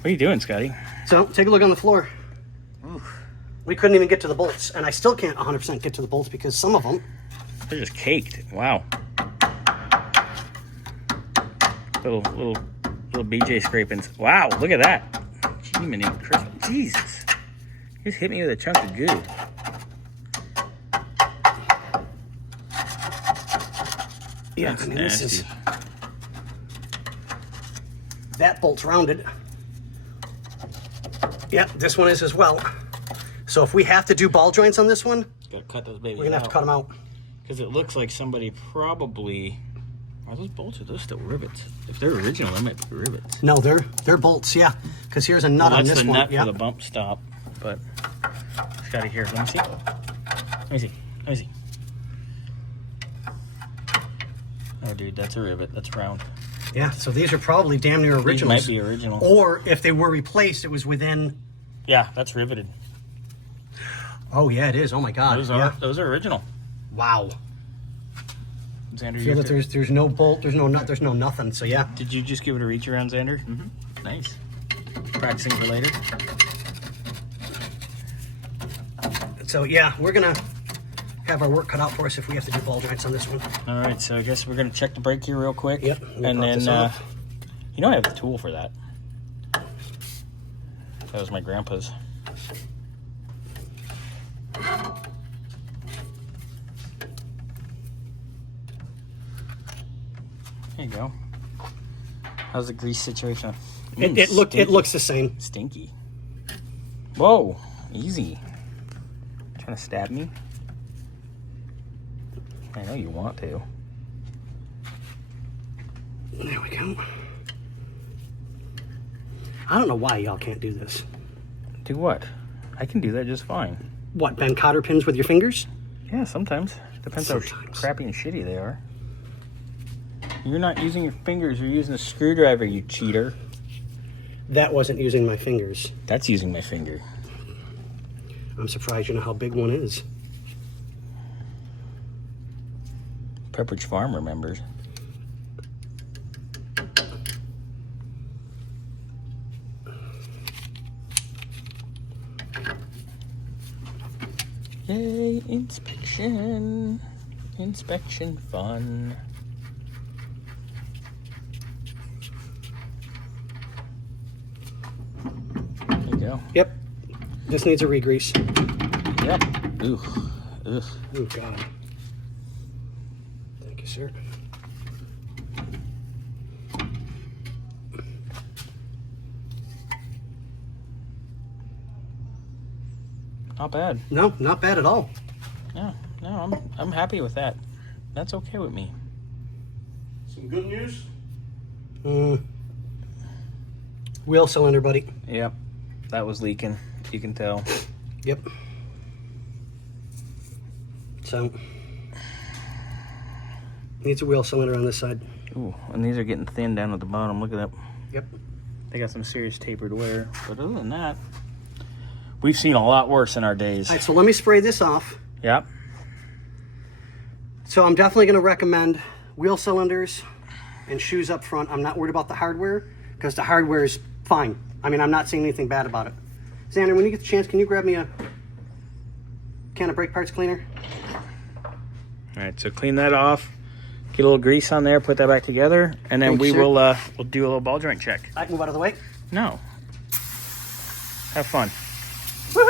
What are you doing, Scotty? So take a look on the floor. Oof. We couldn't even get to the bolts, and I still can't 100% get to the bolts because some of them, They're just caked. Wow. Little BJ scrapings. Wow, look at that. Jiminy Christmas. Jesus. You just hit me with a chunk of goo. yeah, That's I mean, this is, nasty. that bolt's rounded. Yeah, this one is as well. So if we have to do ball joints on this one, Gotta cut those babies we're gonna have to cut them out. Because it looks like somebody probably... Are those bolts or are those still rivets? If they're original, they might be rivets. No, they're bolts, yeah. Because here's a nut on That's this the one. nut Yeah. for the bump stop. But it's got it here. Let me see. Let me see. Let me see. Oh, dude, that's a rivet. That's round. Yeah, so these are probably damn near These originals. might be original. Or if they were replaced, it was within. Yeah, that's riveted. Oh yeah, it is. Oh my God. Those are original. Wow. Xander, I feel that there's no bolt, there's no nut, there's no nothing. So yeah. Did you just give it a reach around, Xander? Mm-hmm. Nice. Practicing for later. So yeah, we're gonna have our work cut out for us if we have to do ball joints on this one. All right, so I guess we're gonna check the brake here real quick. Yep. And then, off. you know, I have the tool for that. That was my grandpa's. There you go. How's the grease situation? It looks the same. Stinky. Whoa, easy. Trying to stab me? I know you want to. There we go. I don't know why y'all can't do this. Do what? I can do that just fine. What, bend cotter pins with your fingers? Yeah, sometimes. Depends how crappy and shitty they are. You're not using your fingers, you're using a screwdriver, you cheater. That wasn't using my fingers. That's using my finger. I'm surprised you know how big one is. Pepperidge Farm remembers. Yay, inspection. Inspection fun. There you go. Yep. This needs a re-grease. Yep. Ooh. Ugh. Oh, God. Thank you, sir. Not bad. No, not bad at all. No, I'm happy with that. That's okay with me. Some good news? Wheel cylinder, buddy. Yep. That was leaking. You can tell. Yep. So, needs a wheel cylinder on this side. Ooh, and these are getting thin down at the bottom. Look at that. Yep. They got some serious tapered wear. But other than that, we've seen a lot worse in our days. All right, so let me spray this off. Yep. So I'm definitely going to recommend wheel cylinders and shoes up front. I'm not worried about the hardware because the hardware is fine. I mean, I'm not seeing anything bad about it. Xander, when you get the chance, can you grab me a can of brake parts cleaner? All right, so clean that off. Get a little grease on there, put that back together, and then Thanks, sir. we'll do a little ball joint check. I can move out of the way. No. Have fun.